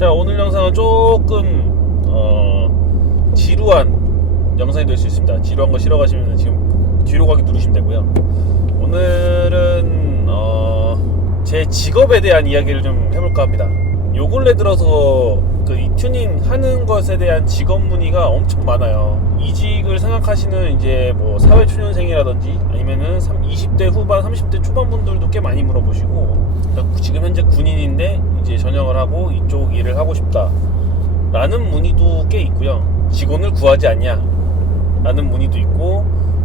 자, 오늘 영상은 조금 지루한 영상이 될 수 있습니다. 지루한 거 싫어가시면 지금 뒤로 가기 누르시면 되고요. 오늘은 제 직업에 대한 이야기를 좀 해볼까 합니다. 요 근래 들어서 이 튜닝 하는 것에 대한 직업 문의가 엄청 많아요. 이직을 생각하시는 이제 뭐 사회초년생이라든지 아니면은 20대 후반, 30대 초반 분들도 꽤 많이 물어보시고, 지금 현재 군인인데 이제 전역을 하고 이쪽 일을 하고 싶다 라는 문의도 꽤 있고요. 직원을 구하지 않냐 라는 문의도 있고,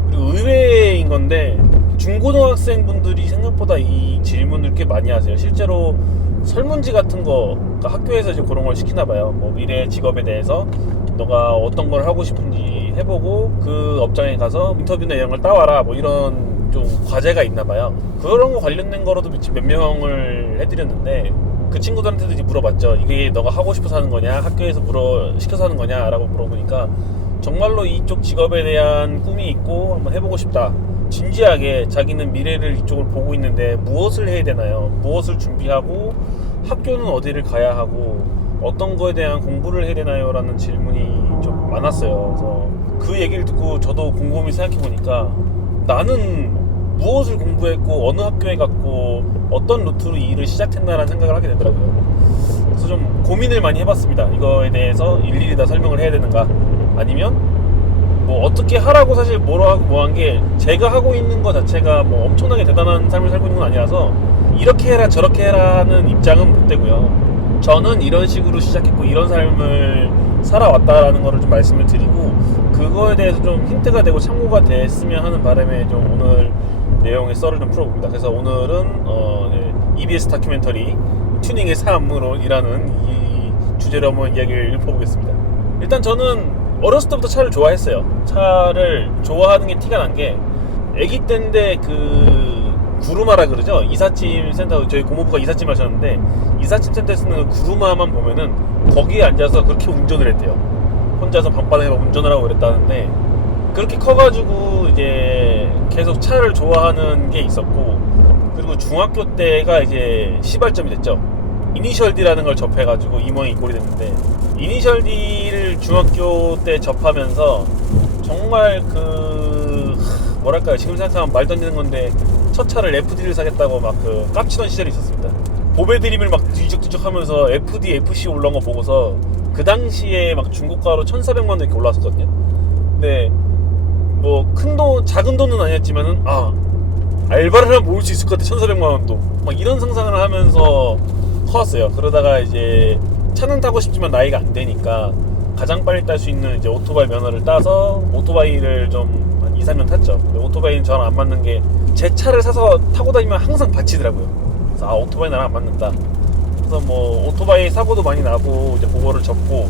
그리고 의외인 건데 중고등학생 분들이 생각보다 이 질문을 꽤 많이 하세요. 실제로 설문지 같은 거, 그러니까 학교에서 이제 그런 걸 시키나 봐요. 뭐 미래 직업에 대해서 너가 어떤 걸 하고 싶은지 해보고 그 업장에 가서 인터뷰나 이런 걸 따와라, 뭐 이런 좀 과제가 있나 봐요. 그런 거 관련된 거로도 몇 명을 해드렸는데, 그 친구들한테도 이제 물어봤죠. 이게 너가 하고 싶어서 하는 거냐, 학교에서 시켜서 하는 거냐 라고 물어보니까 정말로 이쪽 직업에 대한 꿈이 있고 한번 해보고 싶다, 진지하게 자기는 미래를 이쪽을 보고 있는데 무엇을 해야 되나요? 무엇을 준비하고 학교는 어디를 가야 하고 어떤 거에 대한 공부를 해야 되나요? 라는 질문이 좀 많았어요. 그래서 그 얘기를 듣고 저도 곰곰이 생각해보니까 나는 무엇을 공부했고 어느 학교에 갔고 어떤 루트로 이 일을 시작했나라는 생각을 하게 되더라고요. 그래서 좀 고민을 많이 해봤습니다. 이거에 대해서 일일이 다 설명을 해야 되는가, 아니면 뭐 어떻게 하라고 사실 뭐한 게 제가 하고 있는 거 자체가 뭐 엄청나게 대단한 삶을 살고 있는 건 아니라서 이렇게 해라 저렇게 해라는 입장은 못 되고요. 저는 이런 식으로 시작했고 이런 삶을 살아왔다라는 거를 좀 말씀을 드리고, 그거에 대해서 좀 힌트가 되고 참고가 됐으면 하는 바람에 좀 오늘 내용의 썰을 좀 풀어봅니다. 그래서 오늘은 EBS 다큐멘터리 튜닝의 삶으로이라는 이 주제로 한번 이야기를 읊어보겠습니다. 일단 저는 어렸을 때부터 차를 좋아했어요. 차를 좋아하는 게 티가 난 게, 아기 때인데 구루마라 그러죠. 이삿짐 센터, 저희 고모부가 이삿짐 하셨는데 이삿짐 센터에 쓰는 구루마만 보면은 거기에 앉아서 그렇게 운전을 했대요. 혼자서 밤바닥에 운전을 하고 그랬다는데, 그렇게 커가지고 이제 계속 차를 좋아하는 게 있었고, 그리고 중학교 때가 이제 시발점이 됐죠. 이니셜 D라는 걸 접해가지고 이 모양이 꼴이 됐는데, 이니셜 D를 중학교 때 접하면서 정말 뭐랄까요, 지금 생각하면 말도 안 되는 건데 첫 차를 FD를 사겠다고 막 깝치던 시절이 있었습니다. 보배 드림을 막 뒤적뒤적 하면서 FD, FC 올라온 거 보고서 그 당시에 막 중고가로 1,400만 원 이렇게 올라왔었거든요. 근데 뭐 작은 돈은 아니었지만은 알바를 하면 모을 수 있을 것 같아, 1,400만 원도 막 이런 상상을 하면서 커왔어요. 그러다가 이제 차는 타고 싶지만 나이가 안 되니까 가장 빨리 딸 수 있는 이제 오토바이 면허를 따서 오토바이를 좀 한 2, 3년 탔죠. 근데 오토바이는 저랑 안 맞는 게, 제 차를 사서 타고 다니면 항상 받치더라고요. 그래서 오토바이 나랑 안 맞는다. 그래서 뭐 오토바이 사고도 많이 나고 이제 그거를 접고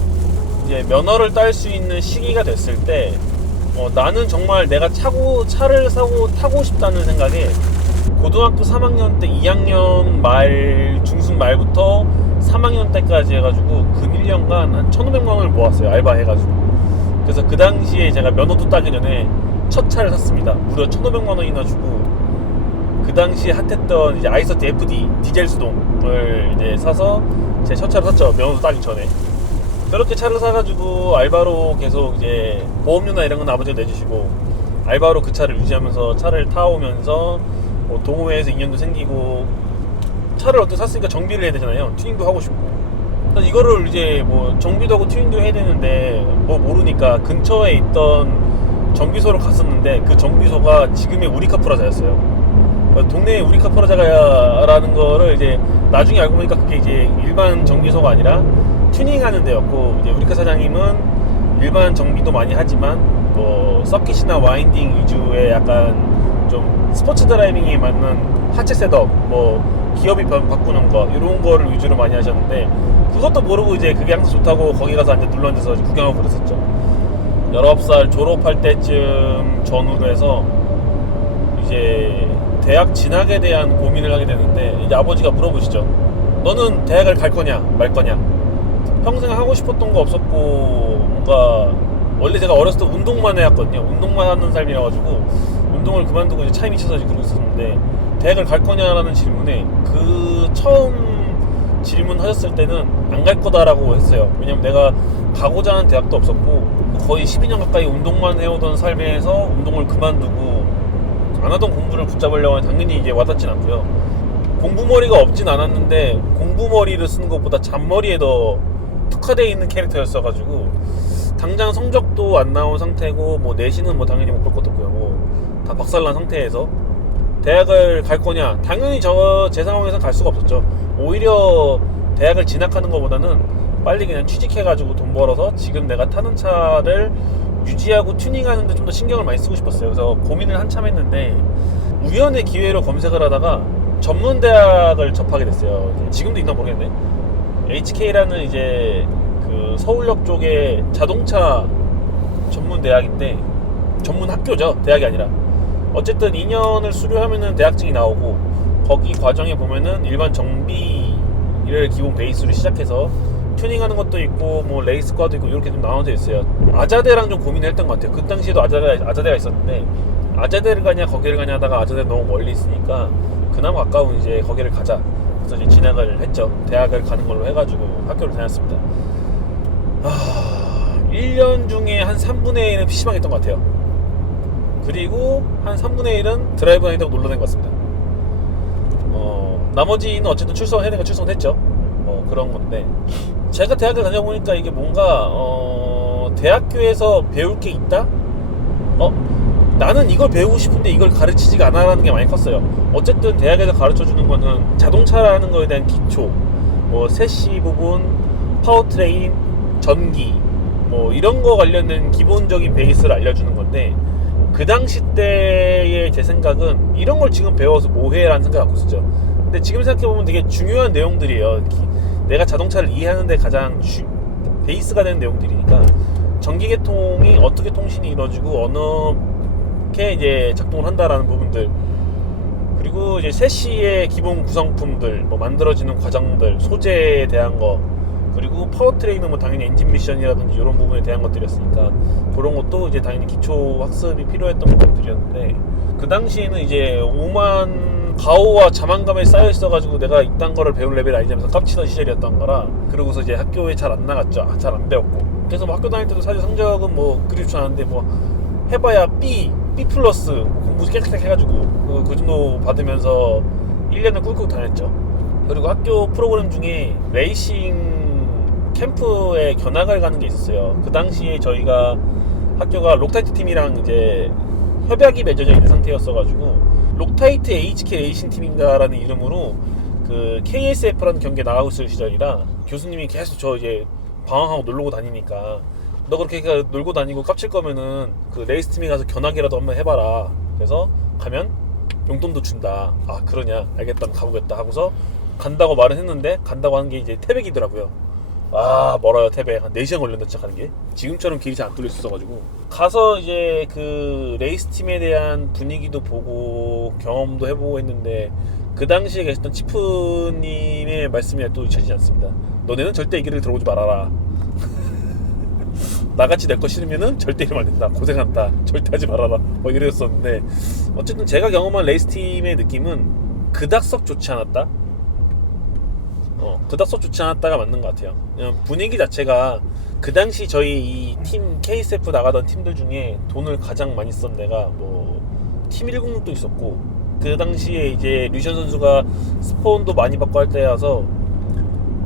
이제 면허를 딸 수 있는 시기가 됐을 때 나는 정말 내가 차를 사고 타고 싶다는 생각에 고등학교 3학년 때 2학년 말, 중순 말부터 3학년 때까지 해가지고 그 1년간 한 1,500만 원을 모았어요. 알바 해가지고. 그래서 그 당시에 제가 면허도 따기 전에 첫 차를 샀습니다. 무려 1,500만 원이나 주고 그 당시에 핫했던 이제 아이서티 FD 디젤 수동을 이제 사서 제 첫 차를 샀죠. 면허도 따기 전에. 그렇게 차를 사가지고 알바로 계속 이제 보험료나 이런 건 아버지가 내주시고 알바로 그 차를 유지하면서 차를 타오면서 동호회에서 인연도 생기고, 차를 어떻게 샀으니까 정비를 해야 되잖아요. 튜닝도 하고 싶고. 그래서 이거를 이제 뭐 정비도 하고 튜닝도 해야 되는데 뭐 모르니까 근처에 있던 정비소를 갔었는데, 그 정비소가 지금의 우리카 프라자였어요. 동네에 우리카 프라자가라는 거를 이제 나중에 알고 보니까 그게 이제 일반 정비소가 아니라 튜닝하는 데였고, 이제 우리카 사장님은 일반 정비도 많이 하지만 뭐 서킷이나 와인딩 위주의 약간 좀 스포츠 드라이빙에 맞는 하체 셋업, 뭐 기어비 바꾸는 거 이런 거를 위주로 많이 하셨는데, 그것도 모르고 이제 그게 항상 좋다고 거기 가서 눌러 앉아서 구경하고 그랬었죠. 19살 졸업할 때쯤 전후로 해서 이제 대학 진학에 대한 고민을 하게 되는데, 이제 아버지가 물어보시죠. 너는 대학을 갈 거냐 말 거냐. 평생 하고 싶었던 거 없었고, 뭔가 원래 제가 어렸을 때 운동만 해왔거든요. 운동만 하는 삶이라 가지고 운동을 그만두고 이제 차에 미쳐서 그러고 있었는데, 대학을 갈 거냐라는 질문에 그 처음 질문하셨을 때는 안 갈 거다라고 했어요. 왜냐면 내가 가고자 하는 대학도 없었고 거의 12년 가까이 운동만 해오던 삶에서 운동을 그만두고 안 하던 공부를 붙잡으려고 하면 당연히 이제 와닿진 않고요. 공부머리가 없진 않았는데 공부머리를 쓰는 것보다 잔머리에 더 특화되어 있는 캐릭터였어가지고 당장 성적도 안 나온 상태고 뭐 내신은 뭐 당연히 못 볼 것도 없고요. 뭐 다 박살난 상태에서 대학을 갈 거냐? 당연히 제 상황에서 갈 수가 없었죠. 오히려 대학을 진학하는 것보다는 빨리 그냥 취직해가지고 돈 벌어서 지금 내가 타는 차를 유지하고 튜닝하는 데 좀 더 신경을 많이 쓰고 싶었어요. 그래서 고민을 한참 했는데 우연의 기회로 검색을 하다가 전문대학을 접하게 됐어요. 지금도 있나 모르겠네. HK라는 이제 그 서울역 쪽에 자동차 전문대학인데 전문 학교죠. 대학이 아니라. 어쨌든 2년을 수료하면은 대학증이 나오고 거기 과정에 보면은 일반 정비를 기본 베이스로 시작해서 튜닝하는 것도 있고 뭐 레이스과도 있고 이렇게 좀 나눠져 있어요. 아자대랑 좀 고민을 했던 것 같아요. 그 당시에도 아자대가 있었는데 아자대를 가냐 거기를 가냐 하다가 아자대 너무 멀리 있으니까 그나마 가까운 이제 거기를 가자. 그래서 이제 진학을 했죠. 대학을 가는 걸로 해가지고 학교를 다녔습니다. 1년 중에 한 3분의 1은 PC방 했던 것 같아요. 그리고 한 3분의 1은 드라이브 다니다고 놀러 다닌 것 같습니다. 나머지는 어쨌든 출석해야 되니까 출석했죠. 그런 건데 제가 대학을 다녀보니까 이게 뭔가 대학교에서 배울 게 있다? 나는 이걸 배우고 싶은데 이걸 가르치지가 않아라는 게 많이 컸어요. 어쨌든 대학에서 가르쳐주는 거는 자동차라는 거에 대한 기초, 뭐 세시 부분, 파워트레인, 전기 뭐 이런 거 관련된 기본적인 베이스를 알려주는 건데 그 당시 때의 제 생각은 이런 걸 지금 배워서 뭐해? 라는 생각을 갖고 있었죠. 근데 지금 생각해보면 되게 중요한 내용들이에요. 내가 자동차를 이해하는 데 가장 베이스가 되는 내용들이니까 전기계통이 어떻게 통신이 이루어지고 어떻게 이제 작동을 한다라는 부분들, 그리고 이제 세시의 기본 구성품들, 뭐 만들어지는 과정들, 소재에 대한 거, 그리고 파워트레인은 뭐 당연히 엔진 미션이라든지 이런 부분에 대한 것들이었으니까 그런 것도 이제 당연히 기초 학습이 필요했던 부분들이었는데 그 당시에는 이제 오만 가오와 자만감에 쌓여 있어가지고 내가 이딴 거를 배울 레벨이 아니면서 깝치던 시절이었던 거라 그러고서 이제 학교에 잘 안 나갔죠. 잘 안 배웠고 그래서 뭐 학교 다닐 때도 사실 성적은 뭐 그리 좋지 않은데 뭐 해봐야 B 플러스 공부 깨끗하게 해가지고 그 정도 받으면서 1년을 꿀꿀 다녔죠. 그리고 학교 프로그램 중에 레이싱 캠프에 견학을 가는 게 있었어요. 그 당시에 저희가 학교가 록타이트 팀이랑 이제 협약이 맺어져 있는 상태였어가지고 록타이트 HK 레이싱 팀인가라는 이름으로 그 KSF라는 경기에 나가고 있을 시절이라 교수님이 계속 저 이제 방황하고 놀고 다니니까 너 그렇게 놀고 다니고 깝칠 거면은 그 레이스 팀에 가서 견학이라도 한번 해봐라. 그래서 가면 용돈도 준다. 아 그러냐? 알겠다. 가보겠다 하고서 간다고 말은 했는데 간다고 하는 게 이제 태백이더라고요. 멀어요. 태백 한 4시간 걸렸는데 진짜 가는 게 지금처럼 길이 잘 안 뚫려 있어가지고 가서 이제 그 레이스 팀에 대한 분위기도 보고 경험도 해보고 했는데 그 당시에 계셨던 치프님의 말씀이 또 잊혀지지 않습니다. 너네는 절대 이 길을 들어오지 말아라. 나같이 내 거 싫으면은 절대 이러면 안 된다. 고생한다. 절대 하지 말아라. 뭐 이랬었는데 어쨌든 제가 경험한 레이스 팀의 느낌은 그닥 썩 좋지 않았다. 그닥 썩 좋지 않았다가 맞는 것 같아요. 그냥 분위기 자체가 그 당시 저희 이 팀 KSF 나가던 팀들 중에 돈을 가장 많이 썼던 데가 뭐 팀 106도 있었고 그 당시에 이제 류션 선수가 스폰도 많이 받고 할 때여서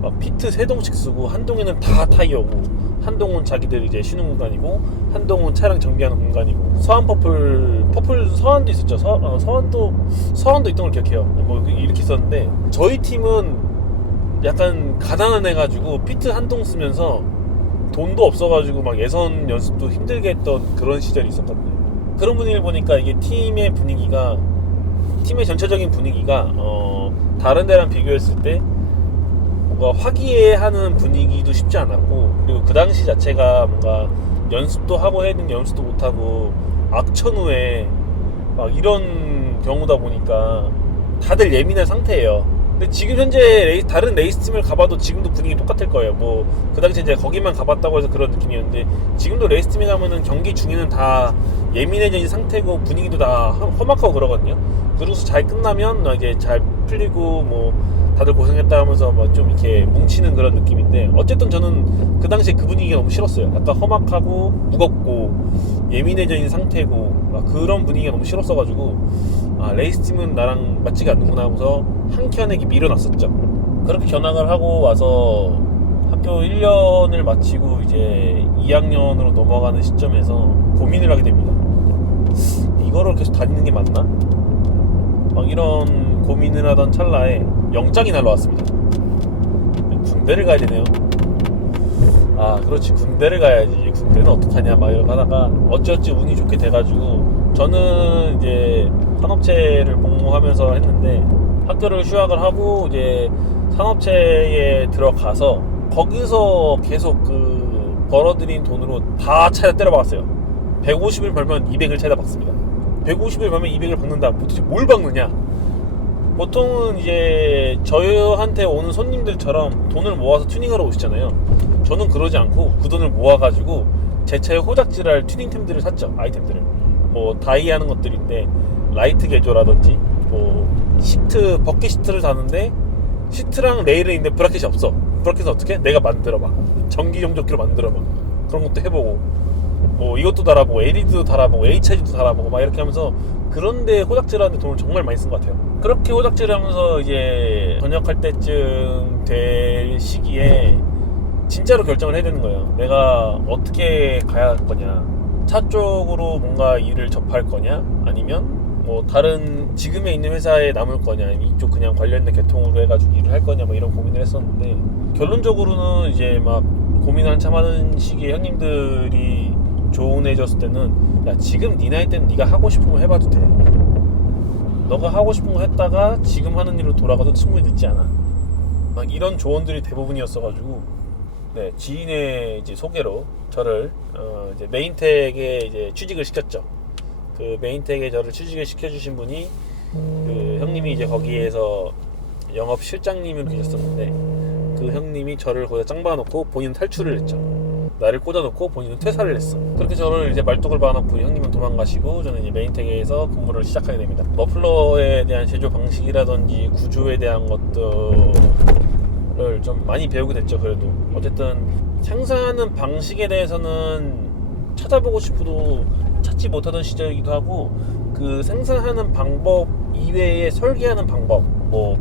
막 피트 3동씩 쓰고 한 동에는 다 타이어고 한 동은 자기들 이제 쉬는 공간이고 한 동은 차량 정비하는 공간이고 서한 퍼플 서한도 있었죠. 서한도 있던 걸 기억해요. 뭐 이렇게 있었는데 저희 팀은 약간 가난한 애가지고 피트 한 동 쓰면서 돈도 없어가지고 막 예선 연습도 힘들게 했던 그런 시절이 있었거든요. 그런 분위기를 보니까 이게 팀의 전체적인 분위기가 다른 데랑 비교했을 때 뭔가 화기애애하는 분위기도 쉽지 않았고 그리고 그 당시 자체가 뭔가 연습도 하고 해야 되는 연습도 못하고 악천후에 막 이런 경우다 보니까 다들 예민한 상태예요. 근데 지금 현재 다른 레이스팀을 가봐도 지금도 분위기 똑같을 거예요. 뭐 그 당시 이제 거기만 가봤다고 해서 그런 느낌이었는데, 지금도 레이스팀에 가면은 경기 중에는 다 예민해진 상태고 분위기도 다 험악하고 그러거든요. 그러고서 잘 끝나면 이제 잘 풀리고 뭐 다들 고생했다 하면서 뭐 좀 이렇게 뭉치는 그런 느낌인데, 어쨌든 저는 그 당시에 그 분위기가 너무 싫었어요. 약간 험악하고 무겁고 예민해져 있는 상태고 그런 분위기가 너무 싫었어가지고, 아, 레이스팀은 나랑 맞지가 않는구나 하고서 한 켠에게 밀어놨었죠. 그렇게 견학을 하고 와서 학교 1년을 마치고 이제 2학년으로 넘어가는 시점에서 고민을 하게 됩니다. 이거를 계속 다니는 게 맞나? 막 이런 고민을 하던 찰나에 영장이 날라왔습니다. 군대를 가야 되네요. 아, 그렇지, 군대를 가야지. 군대는 어떡하냐 막 이러고 하다가 어찌어찌 운이 좋게 돼가지고, 저는 이제 산업체를 복무하면서 했는데, 학교를 휴학을 하고 이제 산업체에 들어가서 거기서 계속 그 벌어들인 돈으로 다 차에다 때려 박았어요. 150을 벌면 200을 차에다 박습니다. 150을 벌면 200을 박는다. 도대체 뭘 박느냐? 보통은 이제 저희한테 오는 손님들처럼 돈을 모아서 튜닝하러 오시잖아요. 저는 그러지 않고 그 돈을 모아가지고 제 차에 호작질할 튜닝템들을 샀죠. 아이템들을 뭐 다이 하는 것들인데, 라이트 개조라든지 뭐 시트, 버킷 시트를 사는데 시트랑 레일은 있는데 브라켓이 없어. 브라켓은 어떻게? 내가 만들어봐. 전기 용접기로 만들어봐. 그런 것도 해보고, 뭐 이것도 달아보고 LED도 달아보고 HID도 달아보고 막 이렇게 하면서, 그런데 호작질하는데 돈을 정말 많이 쓴 것 같아요. 그렇게 호작질하면서 이제 전역할 때쯤 될 시기에 진짜로 결정을 해야 되는 거예요. 내가 어떻게 가야 할 거냐, 차 쪽으로 뭔가 일을 접할 거냐, 아니면 뭐 다른 지금에 있는 회사에 남을 거냐, 아니면 이쪽 그냥 관련된 계통으로 해가지고 일을 할 거냐, 뭐 이런 고민을 했었는데, 결론적으로는 이제 막 고민을 한참 하는 시기에 형님들이 조언해줬을 때는, 야, 지금 네 나이 때는 네가 하고 싶은 거 해봐도 돼. 너가 하고 싶은 거 했다가 지금 하는 일로 돌아가도 충분히 늦지 않아. 막 이런 조언들이 대부분이었어가지고, 네, 지인의 이제 소개로 저를 이제 메인텍에 이제 취직을 시켰죠. 그 메인텍에 저를 취직을 시켜주신 분이, 그 형님이 이제 거기에서 영업 실장님으로 계셨었는데, 그 형님이 저를 거기다 짱박아놓고 본인은 탈출을 했죠. 나를 꽂아놓고 본인은 퇴사를 했어. 그렇게 저를 이제 말뚝을 박아놓고 형님은 도망가시고, 저는 이제 메인텍에서 근무를 시작하게 됩니다. 머플러에 대한 제조 방식이라든지 구조에 대한 것들을 좀 많이 배우게 됐죠. 그래도 어쨌든 생산하는 방식에 대해서는 찾아보고 싶어도 찾지 못하던 시절이기도 하고, 그 생산하는 방법 이외에 설계하는 방법, 뭐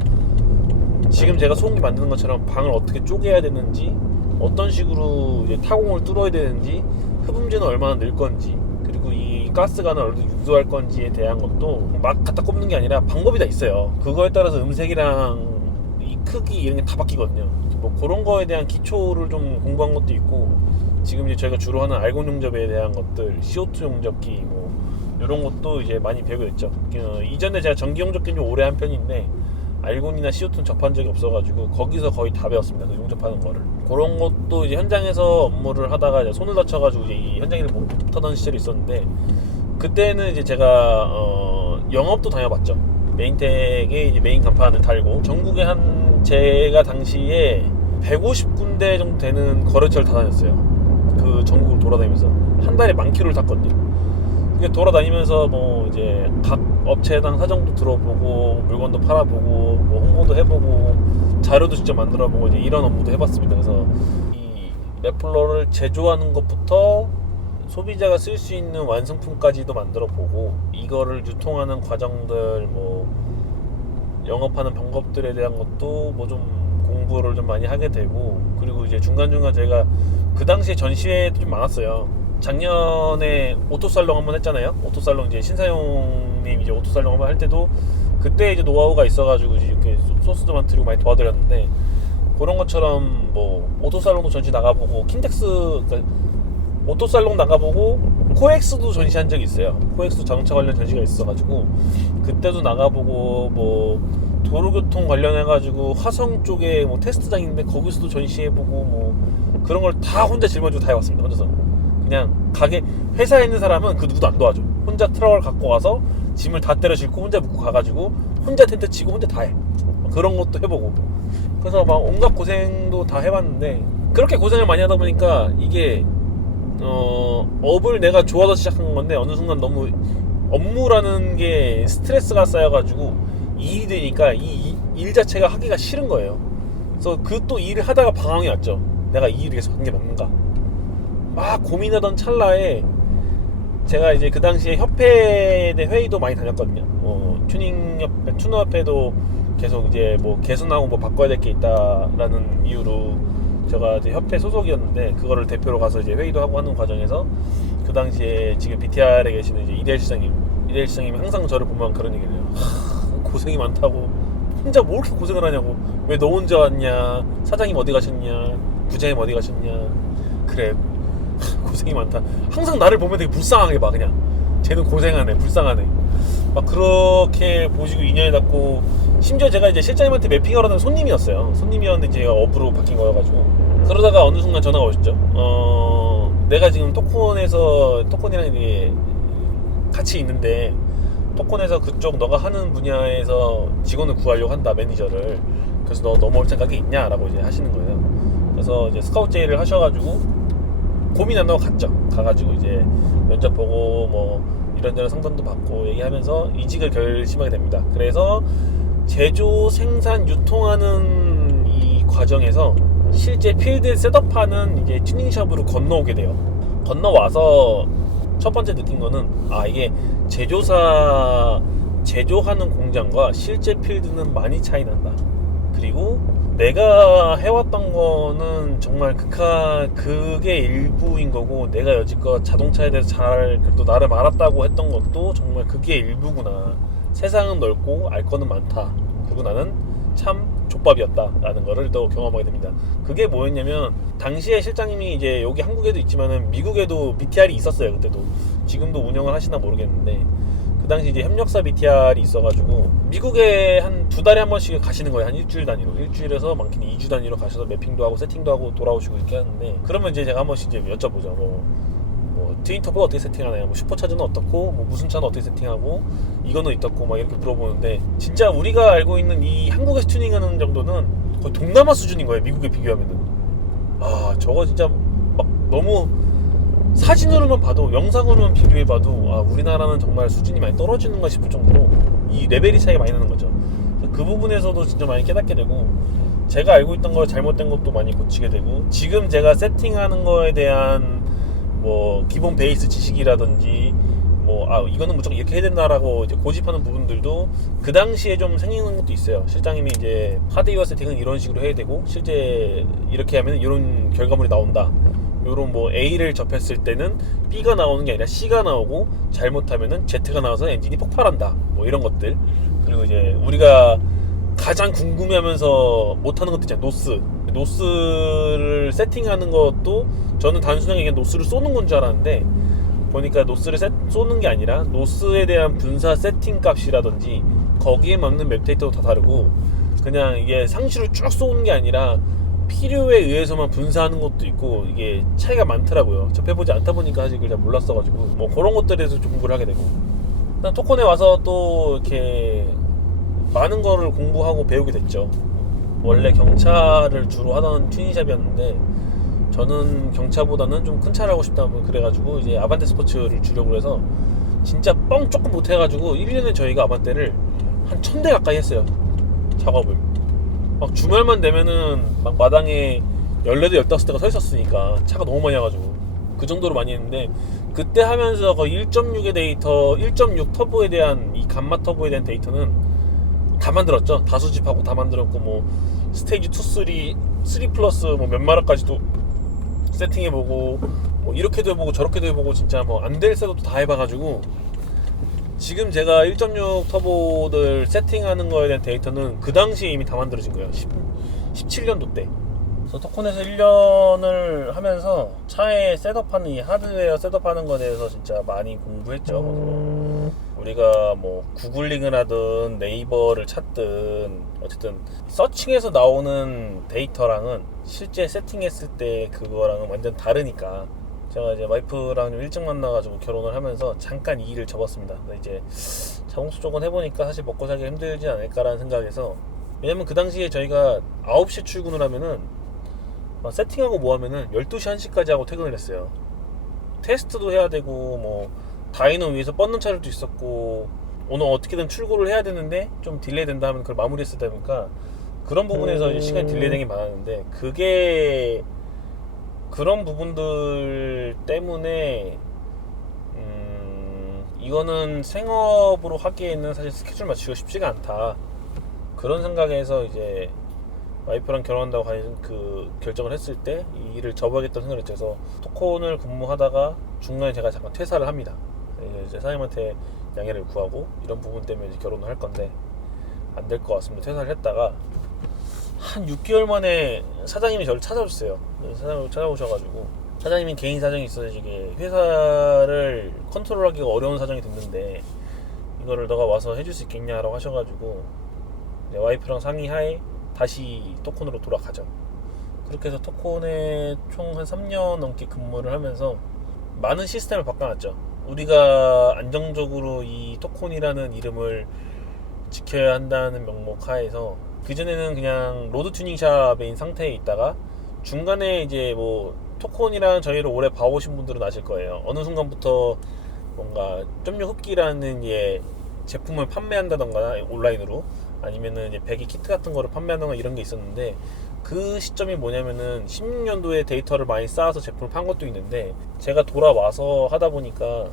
지금 제가 소음기 만드는 것처럼 방을 어떻게 쪼개야 되는지, 어떤 식으로 이제 타공을 뚫어야 되는지, 흡음재는 얼마나 늘 건지, 그리고 이 가스관을 어디서 유도할 건지에 대한 것도 막 갖다 꼽는 게 아니라 방법이 다 있어요. 그거에 따라서 음색이랑 이 크기 이런 게 다 바뀌거든요. 뭐 그런 거에 대한 기초를 좀 공부한 것도 있고, 지금 이제 저희가 주로 하는 알곤 용접에 대한 것들, CO2 용접기 뭐 이런 것도 이제 많이 배우게 됐죠. 이전에 제가 전기 용접기는 좀 오래 한 편인데, 알곤이나 CO2는 접한 적이 없어가지고 거기서 거의 다 배웠습니다. 그 용접하는 거를. 그런 것도 이제 현장에서 업무를 하다가 이제 손을 다쳐가지고 이제 이 현장에는 못 하던 시절이 있었는데, 그때는 이제 제가 영업도 다녀봤죠. 메인텍에 이제 메인 간판을 달고, 전국에 한 제가 당시에 150군데 정도 되는 거래처를 다 다녔어요. 그 전국을 돌아다니면서 한 달에 10,000km를 탔거든요. 그게 돌아다니면서 뭐 이제 각 업체당 사정도 들어보고, 물건도 팔아보고, 뭐 홍보도 해보고, 자료도 직접 만들어보고, 이제 이런 업무도 해봤습니다. 그래서 이 랩플러를 제조하는 것부터 소비자가 쓸 수 있는 완성품까지도 만들어보고, 이거를 유통하는 과정들, 뭐 영업하는 방법들에 대한 것도 뭐 좀 공부를 좀 많이 하게 되고, 그리고 이제 중간중간 제가 그 당시에 전시회도 좀 많았어요. 작년에 오토살롱 한번 했잖아요. 오토살롱 이제 신사용님 이제 오토살롱 한번 할 때도 그때 이제 노하우가 있어가지고 이제 이렇게 소스도 만들고 많이 도와드렸는데, 그런 것처럼 뭐 오토살롱도 전시 나가보고, 킨텍스, 그러니까 오토살롱 나가보고 코엑스도 전시한 적이 있어요. 코엑스 자동차 관련 전시가 있어가지고 그때도 나가보고, 뭐 도로교통 관련해가지고 화성 쪽에 뭐 테스트장인데 거기서도 전시해보고, 뭐 그런 걸 다 혼자 짊어지고 다 해왔습니다. 혼자서. 그냥 가게 회사에 있는 사람은 그 누구도 안 도와줘. 혼자 트럭을 갖고 와서 짐을 다 때려 싣고 혼자 묵고 가가지고 혼자 텐트 치고 혼자 다 해. 그런 것도 해보고. 그래서 막 온갖 고생도 다 해봤는데, 그렇게 고생을 많이 하다 보니까 이게 업을 내가 좋아서 시작한 건데 어느 순간 너무 업무라는 게 스트레스가 쌓여가지고 일이 되니까 이 일 자체가 하기가 싫은 거예요. 그래서 그 또 일을 하다가 방황이 왔죠. 내가 이 일을 계속 하는 게 맞는가, 막 고민하던 찰나에 제가 이제 그 당시에 협회 내 회의도 많이 다녔거든요. 튜너 협회도 계속 이제 뭐 개선하고 뭐 바꿔야 될 게 있다라는 이유로 제가 이제 협회 소속이었는데, 그거를 대표로 가서 이제 회의도 하고 하는 과정에서 그 당시에 지금 BTR에 계시는 이제 이대일 시장님이 항상 저를 보면 그런 얘기를 해요. 고생이 많다고, 혼자 뭐 이렇게 고생을 하냐고, 왜 너 혼자 왔냐, 사장님 어디 가셨냐, 부장님 어디 가셨냐, 그래 고생이 많다. 항상 나를 보면 되게 불쌍하게 봐. 그냥 쟤는 고생하네, 불쌍하네, 막 그렇게 보시고 인연이 닿고, 심지어 제가 이제 실장님한테 매핑하러 하는 손님이었는데 제가 업으로 바뀐 거여가지고, 그러다가 어느 순간 전화가 오셨죠. 내가 지금 토콘이랑 이제 같이 있는데, 토콘에서 그쪽 너가 하는 분야에서 직원을 구하려고 한다, 매니저를. 그래서 너 넘어올 생각이 있냐라고 이제 하시는 거예요. 그래서 이제 스카우트 제의를 하셔가지고 고민 안 하고 갔죠. 가가지고 이제 면접 보고 뭐 이런저런 상담도 받고 얘기하면서 이직을 결심하게 됩니다. 그래서 제조, 생산, 유통하는 이 과정에서 실제 필드 셋업하는 이제 튜닝샵으로 건너오게 돼요. 건너와서 첫 번째 느낀 거는, 이게 제조하는 공장과 실제 필드는 많이 차이 난다. 그리고 내가 해왔던 거는 정말 그게 일부인 거고, 내가 여지껏 자동차에 대해서 잘 그래도 나름 알았다고 했던 것도 정말 그게 일부구나. 세상은 넓고 알 거는 많다. 그리고 나는 참 족밥이었다 라는 거를 더 경험하게 됩니다. 그게 뭐였냐면, 당시에 실장님이 이제 여기 한국에도 있지만은 미국에도 BTR이 있었어요. 그때도. 지금도 운영을 하시나 모르겠는데, 그 당시 이제 협력사 BTR이 있어가지고 미국에 한 2달에 한 번씩 가시는 거예요. 한 일주일 단위로, 일주일에서 많게는 2주 단위로 가셔서 매핑도 하고 세팅도 하고 돌아오시고 이렇게 하는데, 그러면 이제 제가 한 번씩 이제 여쭤보죠. 뭐 트윈터보 어떻게 세팅하나요? 뭐 슈퍼차저는 어떻고, 뭐 무슨 차는 어떻게 세팅하고, 이거는 어떻고, 막 이렇게 물어보는데, 진짜 우리가 알고 있는 이 한국에서 튜닝하는 정도는 거의 동남아 수준인 거예요. 미국에 비교하면은. 저거 진짜 막 너무 사진으로만 봐도, 영상으로만 비교해봐도 우리나라는 정말 수준이 많이 떨어지는가 싶을 정도로 이 레벨이 차이가 많이 나는 거죠. 그 부분에서도 진짜 많이 깨닫게 되고, 제가 알고 있던 거 잘못된 것도 많이 고치게 되고, 지금 제가 세팅하는 거에 대한 뭐 기본 베이스 지식이라든지 뭐 이거는 무조건 이렇게 해야 된다라고 이제 고집하는 부분들도 그 당시에 좀 생기는 것도 있어요. 실장님이 이제 하드웨어 세팅은 이런 식으로 해야 되고, 실제 이렇게 하면 이런 결과물이 나온다. 요런 뭐 A를 접했을 때는 B가 나오는 게 아니라 C가 나오고, 잘못하면은 Z가 나와서 엔진이 폭발한다. 뭐 이런 것들. 그리고 이제 우리가 가장 궁금해하면서 못하는 것도 있잖아요. 노스를 세팅하는 것도, 저는 단순하게 그냥 노스를 쏘는 건 줄 알았는데, 보니까 노스를 쏘는 게 아니라 노스에 대한 분사 세팅 값이라든지 거기에 맞는 맵 데이터도 다 다르고, 그냥 이게 상시로 쭉 쏘는 게 아니라 필요에 의해서만 분사하는 것도 있고, 이게 차이가 많더라고요. 접해보지 않다 보니까 사실 그걸 잘 몰랐어가지고, 뭐 그런 것들에 대해서 좀 공부를 하게 되고, 일단 토콘에 와서 또 이렇게 많은 거를 공부하고 배우게 됐죠. 원래 경차를 주로 하던 튜닝샵이었는데, 저는 경차보다는 좀 큰 차를 하고 싶다고 그래가지고 이제 아반떼 스포츠를 주려고 해서 진짜 뻥 조금 못해가지고 1년에 저희가 아반떼를 한 1000대 가까이 했어요. 작업을 막 주말만 되면은 막 마당에 14대 15대가 서 있었으니까, 차가 너무 많이 와가지고 그 정도로 많이 했는데, 그때 하면서 거의 1.6의 데이터, 1.6 터보에 대한 이 감마 터보에 대한 데이터는 다 만들었죠. 다 수집하고 다 만들었고, 뭐 스테이지 2, 3 플러스 뭐 몇 마력까지도 세팅해보고, 뭐 이렇게도 해보고 저렇게도 해보고, 진짜 뭐 안 될 셋업도 다 해봐가지고, 지금 제가 1.6 터보들 세팅하는 거에 대한 데이터는 그 당시에 이미 다 만들어진 거예요. 17년도 때. 그래서 토콘에서 1년을 하면서 차에 셋업하는, 이 하드웨어 셋업하는 거에 대해서 진짜 많이 공부했죠. 우리가 뭐 구글링을 하든 네이버를 찾든 어쨌든 서칭에서 나오는 데이터랑은 실제 세팅했을 때 그거랑은 완전 다르니까, 제가 이제 와이프랑 좀 일찍 만나가지고 결혼을 하면서 잠깐 이 일을 접었습니다. 근데 이제 자동차 쪽은 해보니까 사실 먹고 살기 힘들지 않을까라는 생각에서 왜냐면 그 당시에 저희가 9시에 출근을 하면은 세팅하고 뭐 하면은 12시 1시까지 하고 퇴근을 했어요. 테스트도 해야 되고 뭐 다이너 위에서 뻗는 차들도 있었고 오늘 어떻게든 출고를 해야 되는데 좀 딜레이 된다 하면 그걸 마무리했어야 되니까 그런 부분에서 이제 시간이 딜레이 되는 게 많았는데 그게 그런 부분들 때문에 이거는 생업으로 하기에는 사실 스케줄 맞추기가 쉽지가 않다 그런 생각에서 이제 와이프랑 결혼한다고 그 결정을 했을 때 이 일을 접어야겠다는 생각을 했죠. 그래서 토콘을 근무하다가 중간에 제가 잠깐 퇴사를 합니다. 이제 사장님한테 양해를 구하고 이런 부분 때문에 이제 결혼을 할 건데 안 될 것 같습니다. 퇴사를 했다가 한 6개월 만에 사장님이 저를 찾아오셨어요. 사장님이 찾아오셔가지고 사장님이 개인 사정이 있어서 이게 회사를 컨트롤하기가 어려운 사정이 됐는데 이거를 너가 와서 해줄 수 있겠냐라고 하셔가지고 와이프랑 상의하에 다시 토콘으로 돌아가죠. 그렇게 해서 토콘에 총 한 3년 넘게 근무를 하면서 많은 시스템을 바꿔놨죠. 우리가 안정적으로 이 토콘이라는 이름을 지켜야 한다는 명목 하에서 그전에는 그냥 로드 튜닝샵인 상태에 있다가 중간에 이제 뭐 토콘이랑 저희를 오래 봐오신 분들은 아실 거예요. 어느 순간부터 뭔가 점유 흡기라는 제품을 판매한다던가 온라인으로 아니면은 이제 배기 키트 같은 거를 판매하는 이런 게 있었는데 그 시점이 뭐냐면은 16년도에 데이터를 많이 쌓아서 제품을 판 것도 있는데 제가 돌아와서 하다 보니까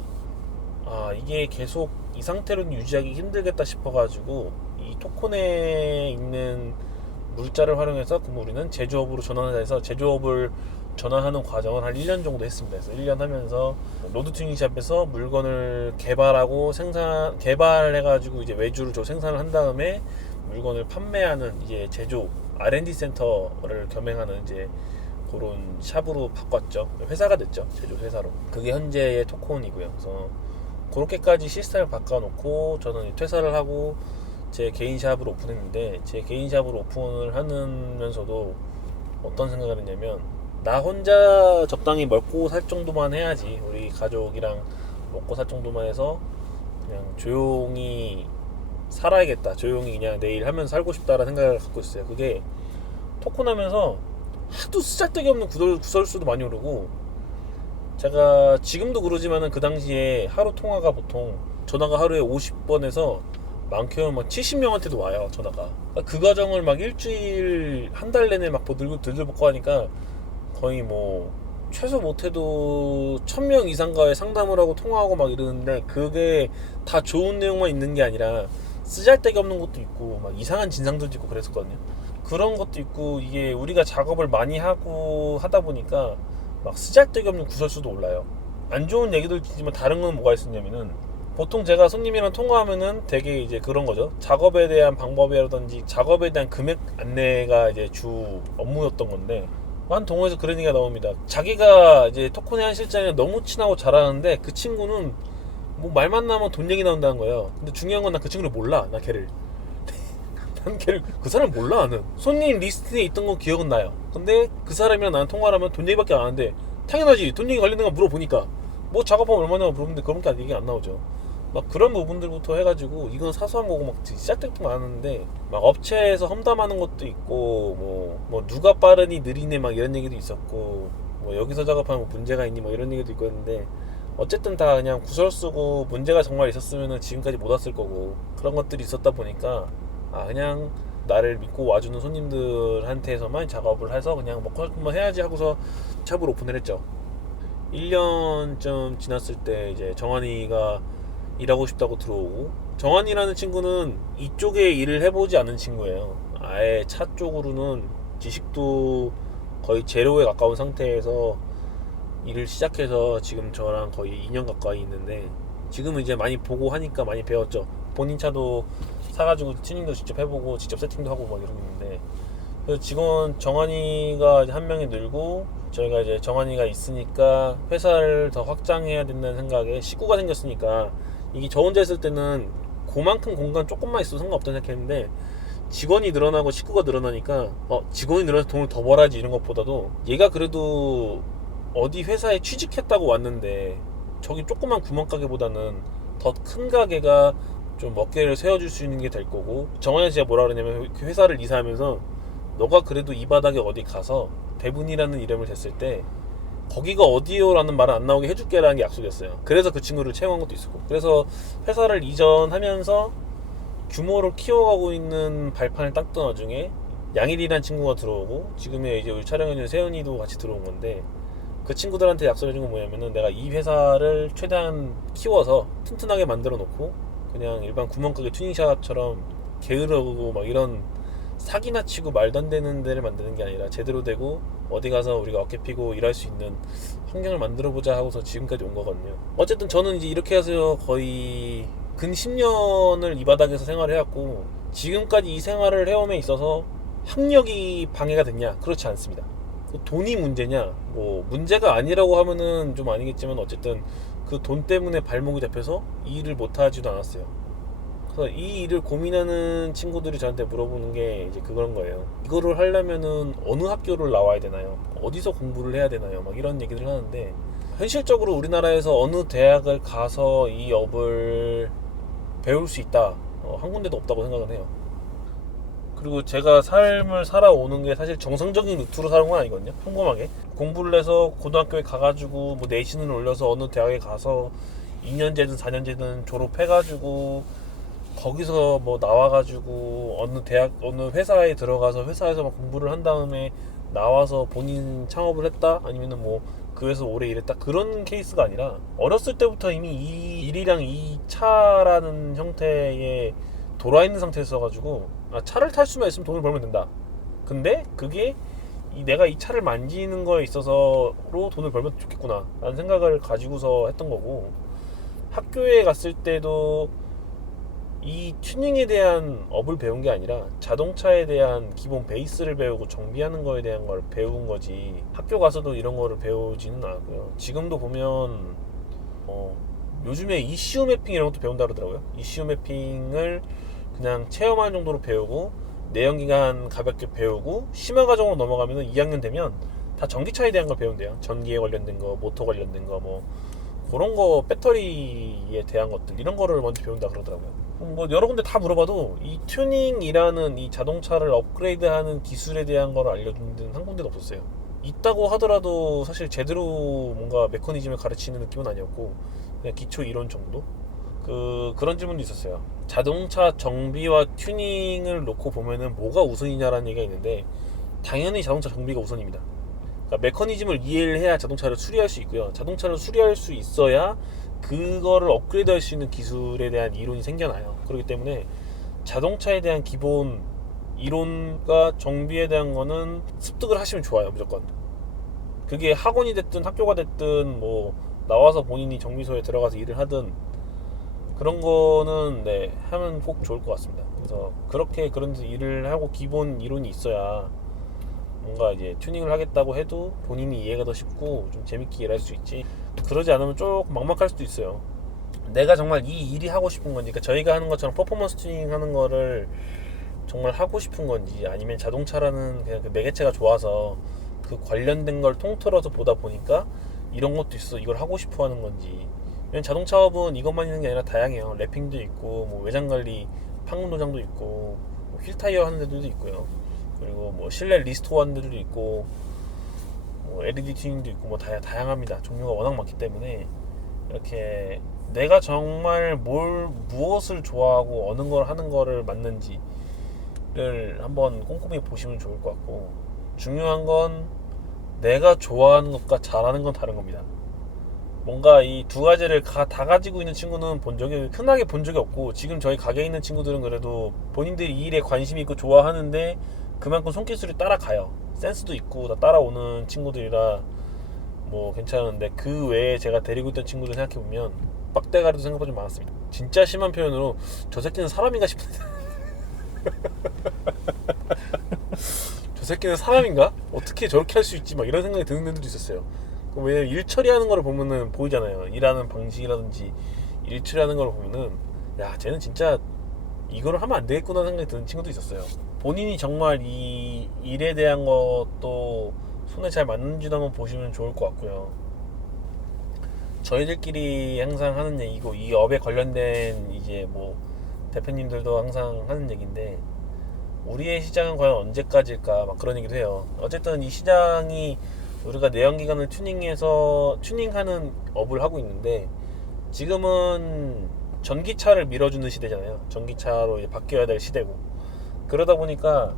이게 계속 이 상태로는 유지하기 힘들겠다 싶어가지고 이 토콘에 있는 물자를 활용해서 우리는 제조업으로 전환을 해서 제조업을 전환하는 과정을 한 1년 정도 했습니다. 그래서 1년 하면서 로드 튜닝샵에서 물건을 개발하고 개발해가지고 이제 외주를 생산을 한 다음에 물건을 판매하는 이제 제조 R&D 센터를 겸행하는 이제 그런 샵으로 바꿨죠. 회사가 됐죠. 제조 회사로. 그게 현재의 토콘이고요. 그래서 그렇게까지 시스템을 바꿔놓고 저는 퇴사를 하고 제 개인 샵을 오픈했는데 제 개인 샵을 오픈을 하면서도 어떤 생각을 했냐면 나 혼자 적당히 먹고 살 정도만 해야지 우리 가족이랑 먹고 살 정도만 해서 그냥 조용히 살아야겠다 조용히 그냥 내일 하면서 살고 싶다라는 생각을 갖고 있어요. 그게 토콘 하면서 하도 쓰잘데기 없는 구설수도 많이 오르고 제가 지금도 그러지만은 그 당시에 하루 통화가 보통 전화가 하루에 50번에서 많게는 막 70명한테도 와요 전화가. 그 과정을 막 일주일 한 달 내내 막 들들볶고 하니까 거의 뭐 최소 못해도 1000명 이상과의 상담을 하고 통화하고 막 이러는데 그게 다 좋은 내용만 있는 게 아니라 쓰잘데기 없는 것도 있고 막 이상한 진상들도 있고 그랬었거든요. 그런 것도 있고 이게 우리가 작업을 많이 하고 하다 보니까 막 쓰잘데기 없는 구설수도 올라요. 안 좋은 얘기도 있지만 다른 건 뭐가 있었냐면은 보통 제가 손님이랑 통화하면은 되게 이제 그런 거죠. 작업에 대한 방법이라든지 작업에 대한 금액 안내가 이제 주 업무였던 건데 한 동호회에서 그런 얘기가 나옵니다. 자기가 이제 토콘의 한 실장이랑 너무 친하고 잘하는데 그 친구는 뭐 말만 나면 돈 얘기 나온다는 거예요. 근데 중요한 건 나 그 친구를 몰라. 나 걔를 난 걔를 그 사람 몰라. 나는 손님 리스트에 있던 건 기억은 나요. 근데 그 사람이랑 나는 통화를 하면 돈 얘기밖에 안 하는데 당연하지. 돈 얘기 관련된 거 물어보니까 뭐 작업하면 얼마나 물어보는데 그런 게 얘기 안 나오죠. 막 그런 부분들부터 해가지고 이건 사소한 거고 막 시작부터 많았는데 막 업체에서 험담하는 것도 있고 뭐 누가 빠르니 느리네 막 이런 얘기도 있었고 뭐 여기서 작업하면 뭐 문제가 있니 뭐 이런 얘기도 있고 했는데 어쨌든 다 그냥 구설 쓰고 문제가 정말 있었으면 지금까지 못 왔을 거고 그런 것들이 있었다 보니까 그냥 나를 믿고 와주는 손님들한테서만 작업을 해서 그냥 먹고 한번 해야지 하고서 샵을 오픈을 했죠. 1년쯤 지났을 때 이제 정한이가 일하고 싶다고 들어오고 정한이라는 친구는 이쪽에 일을 해보지 않은 친구예요. 아예 차 쪽으로는 지식도 거의 제로에 가까운 상태에서 일을 시작해서 지금 저랑 거의 2년 가까이 있는데 지금은 이제 많이 보고 하니까 많이 배웠죠. 본인 차도 사가지고 튜닝도 직접 해보고 직접 세팅도 하고 막 이러고 있는데 그래서 직원 정한이가 한 명이 늘고 저희가 이제 정한이가 있으니까 회사를 더 확장해야 된다는 생각에 식구가 생겼으니까 이게 저 혼자 있을 때는 그만큼 공간 조금만 있어도 상관없다고 생각했는데 직원이 늘어나고 식구가 늘어나니까 직원이 늘어나서 돈을 더 벌어야지 이런 것보다도 얘가 그래도 어디 회사에 취직했다고 왔는데 저기 조그만 구멍가게보다는 더 큰 가게가 좀 어깨를 세워줄 수 있는 게 될 거고, 정환이 씨가 뭐라 그러냐면 회사를 이사하면서 너가 그래도 이 바닥에 어디 가서 대분이라는 이름을 댔을 때 거기가 어디요? 라는 말은 안 나오게 해줄게 라는 게 약속이었어요. 그래서 그 친구를 채용한 것도 있었고, 그래서 회사를 이전하면서 규모를 키워가고 있는 발판을 닦던 와중에 양일이란 친구가 들어오고, 지금의 이제 우리 촬영해주는 세연이도 같이 들어온 건데, 그 친구들한테 약속해준 건 뭐냐면은 내가 이 회사를 최대한 키워서 튼튼하게 만들어 놓고 그냥 일반 구멍가게 튜닝샵처럼 게으르고 막 이런 사기나 치고 말도 안 되는 데를 만드는 게 아니라 제대로 되고 어디 가서 우리가 어깨 피고 일할 수 있는 환경을 만들어 보자 하고서 지금까지 온 거거든요. 어쨌든 저는 이제 이렇게 해서 거의 근 10년을 이 바닥에서 생활을 해왔고, 지금까지 이 생활을 해옴에 있어서 학력이 방해가 됐냐? 그렇지 않습니다. 돈이 문제냐? 뭐 문제가 아니라고 하면은 좀 아니겠지만, 어쨌든 그 돈 때문에 발목이 잡혀서 이 일을 못 하지도 않았어요. 그래서 이 일을 고민하는 친구들이 저한테 물어보는 게 이제 그런 거예요. 이거를 하려면은 어느 학교를 나와야 되나요? 어디서 공부를 해야 되나요? 막 이런 얘기를 하는데, 현실적으로 우리나라에서 어느 대학을 가서 이 업을 배울 수 있다, 한 군데도 없다고 생각은 해요. 그리고 제가 삶을 살아오는 게 사실 정상적인 루트로 살아온 건 아니거든요. 평범하게 공부를 해서 고등학교에 가가지고 뭐 내신을 올려서 어느 대학에 가서 2년제든 4년제든 졸업해가지고 거기서 뭐 나와가지고 어느 대학 어느 회사에 들어가서 회사에서 막 공부를 한 다음에 나와서 본인 창업을 했다, 아니면은 뭐 그 회사 오래 일했다, 그런 케이스가 아니라 어렸을 때부터 이미 이 일이랑 이 차라는 형태의 돌아 있는 상태였어 가지고, 차를 탈 수만 있으면 돈을 벌면 된다. 근데 그게 내가 이 차를 만지는 거에 있어서로 돈을 벌면 좋겠구나 라는 생각을 가지고서 했던 거고, 학교에 갔을 때도 이 튜닝에 대한 업을 배운 게 아니라 자동차에 대한 기본 베이스를 배우고 정비하는 거에 대한 걸 배운 거지, 학교 가서도 이런 거를 배우지는 않았고요. 지금도 보면 요즘에 ECU 매핑 이런 것도 배운다 그러더라고요. ECU 매핑을 그냥 체험하는 정도로 배우고 내연기관 가볍게 배우고 심화 과정으로 넘어가면은 2학년 되면 다 전기차에 대한 걸 배운대요. 전기에 관련된 거, 모터 관련된 거, 뭐 그런 거, 배터리에 대한 것들, 이런 거를 먼저 배운다 그러더라고요. 뭐 여러 군데 다 물어봐도 이 튜닝이라는 이 자동차를 업그레이드하는 기술에 대한 걸 알려주는 데는 한 군데도 없었어요. 있다고 하더라도 사실 제대로 뭔가 메커니즘을 가르치는 느낌은 아니었고, 그냥 기초 이론 정도? 그런 질문도 있었어요. 자동차 정비와 튜닝을 놓고 보면은 뭐가 우선이냐라는 얘기가 있는데, 당연히 자동차 정비가 우선입니다. 그러니까 메커니즘을 이해를 해야 자동차를 수리할 수 있고요. 자동차를 수리할 수 있어야 그거를 업그레이드 할 수 있는 기술에 대한 이론이 생겨나요. 그렇기 때문에 자동차에 대한 기본 이론과 정비에 대한 거는 습득을 하시면 좋아요. 무조건. 그게 학원이 됐든 학교가 됐든 뭐 나와서 본인이 정비소에 들어가서 일을 하든, 그런 거는 네, 하면 꼭 좋을 것 같습니다. 그래서 그렇게 그런 데서 일을 하고 기본 이론이 있어야 뭔가 이제 튜닝을 하겠다고 해도 본인이 이해가 더 쉽고 좀 재밌게 일할 수 있지, 그러지 않으면 조금 막막할 수도 있어요. 내가 정말 이 일이 하고 싶은 건지, 그러니까 저희가 하는 것처럼 퍼포먼스 튜닝 하는 거를 정말 하고 싶은 건지, 아니면 자동차라는 그냥 그 매개체가 좋아서 그 관련된 걸 통틀어서 보다 보니까 이런 것도 있어 이걸 하고 싶어 하는 건지. 왜냐면 자동차업은 이것만 있는 게 아니라 다양해요. 랩핑도 있고 뭐 외장관리 판금 도장도 있고 뭐 휠타이어 하는 데들도 있고요. 그리고 뭐 실내 리스토어 하는 데들도 있고 뭐 LED 튜닝도 있고 뭐 다양합니다. 종류가 워낙 많기 때문에 이렇게 내가 정말 무엇을 좋아하고 어느 걸 하는 거를 맞는지를 한번 꼼꼼히 보시면 좋을 것 같고, 중요한 건 내가 좋아하는 것과 잘하는 건 다른 겁니다. 뭔가 이 두 가지를 다 가지고 있는 친구는 흔하게 본 적이 없고, 지금 저희 가게에 있는 친구들은 그래도 본인들이 이 일에 관심이 있고 좋아하는데 그만큼 손기술이 따라가요. 센스도 있고 다 따라오는 친구들이라 뭐 괜찮은데, 그 외에 제가 데리고 있던 친구들 생각해보면 빡대가리도 생각보다 좀 많았습니다. 진짜 심한 표현으로 저 새끼는 사람인가 싶은데 저 새끼는 사람인가? 어떻게 저렇게 할 수 있지? 막 이런 생각이 드는 애들도 있었어요. 왜냐면 일 처리하는 거를 보면은 보이잖아요. 일하는 방식이라든지 일 처리하는 걸 보면은, 야 쟤는 진짜 이거를 하면 안 되겠구나 생각이 드는 친구도 있었어요. 본인이 정말 이 일에 대한 것도 손에 잘 맞는지도 한번 보시면 좋을 것 같고요. 저희들끼리 항상 하는 얘기고, 이 업에 관련된 이제 뭐 대표님들도 항상 하는 얘기인데, 우리의 시장은 과연 언제까지일까 막 그런 얘기도 해요. 어쨌든 이 시장이 우리가 내연기관을 튜닝하는 업을 하고 있는데, 지금은 전기차를 밀어주는 시대잖아요. 전기차로 이제 바뀌어야 될 시대고, 그러다 보니까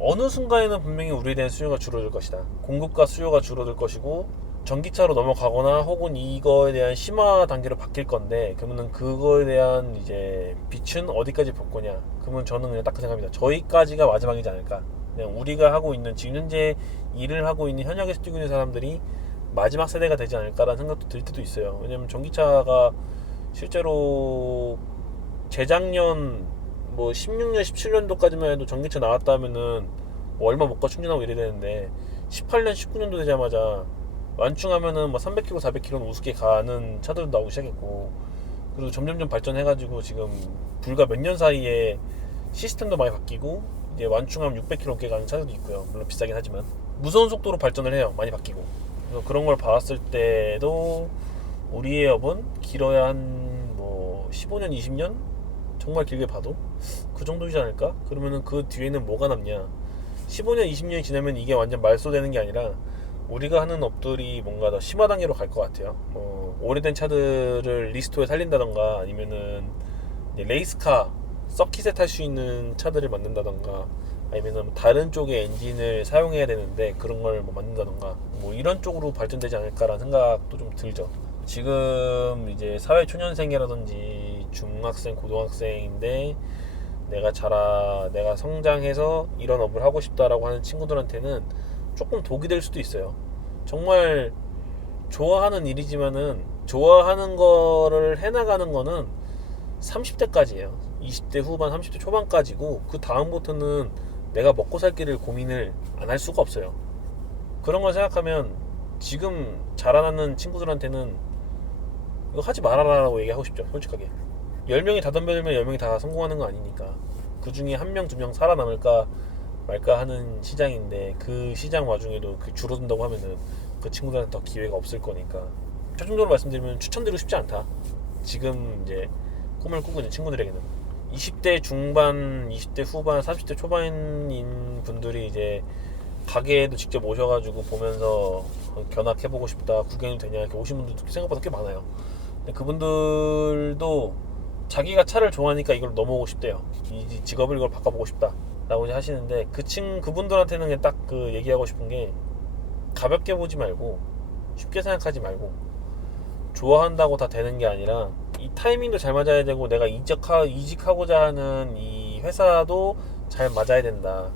어느 순간에는 분명히 우리에 대한 수요가 줄어들 것이다. 공급과 수요가 줄어들 것이고, 전기차로 넘어가거나 혹은 이거에 대한 심화 단계로 바뀔 건데, 그러면은 그거에 대한 이제 빛은 어디까지 볼 거냐. 그러면 저는 그냥 딱 그 생각합니다. 저희까지가 마지막이지 않을까. 그냥 우리가 하고 있는, 지금 현재 일을 하고 있는, 현역에서 뛰고 있는 사람들이 마지막 세대가 되지 않을까라는 생각도 들 때도 있어요. 왜냐면 전기차가 실제로 재작년 뭐 16년, 17년도까지만 해도 전기차 나왔다면은 뭐 얼마 못 가 충전하고 이래야 되는데, 18년, 19년도 되자마자 완충하면은 뭐 300km, 400km는 우습게 가는 차들도 나오기 시작했고, 그리고 점점점 발전해가지고 지금 불과 몇 년 사이에 시스템도 많이 바뀌고, 이제 완충하면 600km 넘게 가는 차들도 있고요. 물론 비싸긴 하지만 무서운 속도로 발전을 해요. 많이 바뀌고. 그래서 그런 걸 봤을 때도 우리의 업은 길어야 한 뭐 15년, 20년? 정말 길게 봐도 그 정도이지 않을까? 그러면은 그 뒤에는 뭐가 남냐? 15년, 20년이 지나면 이게 완전 말소되는 게 아니라 우리가 하는 업들이 뭔가 더 심화 단계로 갈 것 같아요. 뭐 오래된 차들을 리스토어에 살린다던가, 아니면은 이제 레이스카 서킷에 탈 수 있는 차들을 만든다던가, 아니면은 다른 쪽의 엔진을 사용해야 되는데 그런 걸 뭐 만든다던가, 뭐 이런 쪽으로 발전되지 않을까라는 생각도 좀 들죠. 지금 이제 사회초년생이라든지 중학생, 고등학생인데 내가 성장해서 이런 업을 하고 싶다라고 하는 친구들한테는 조금 독이 될 수도 있어요. 정말 좋아하는 일이지만은, 좋아하는 거를 해나가는 거는 30대까지예요. 20대 후반, 30대 초반까지고, 그 다음부터는 내가 먹고 살 길을 고민을 안 할 수가 없어요. 그런 걸 생각하면 지금 자라나는 친구들한테는 이거 하지 말아라라고 얘기하고 싶죠. 솔직하게 10명이 다 덤벼들면 10명이 다 성공하는 거 아니니까, 그 중에 1명, 2명 살아남을까 말까 하는 시장인데, 그 시장 와중에도 그 줄어든다고 하면은 그 친구들한테 더 기회가 없을 거니까, 최종적으로 말씀드리면 추천드리고 싶지 않다. 지금 이제 꿈을 꾸고 있는 친구들에게는 20대 중반, 20대 후반, 30대 초반인 분들이 이제 가게에도 직접 오셔가지고 보면서 견학해보고 싶다, 구경이 되냐 이렇게 오신 분들도 생각보다 꽤 많아요. 근데 그분들도 자기가 차를 좋아하니까 이걸 넘어오고 싶대요. 이 직업을 이걸 바꿔보고 싶다 라고 하시는데, 그분들한테는 그냥 딱 그 얘기하고 싶은 게, 가볍게 보지 말고 쉽게 생각하지 말고, 좋아한다고 다 되는 게 아니라 이 타이밍도 잘 맞아야 되고, 내가 이직하고자 하는 이 회사도 잘 맞아야 된다.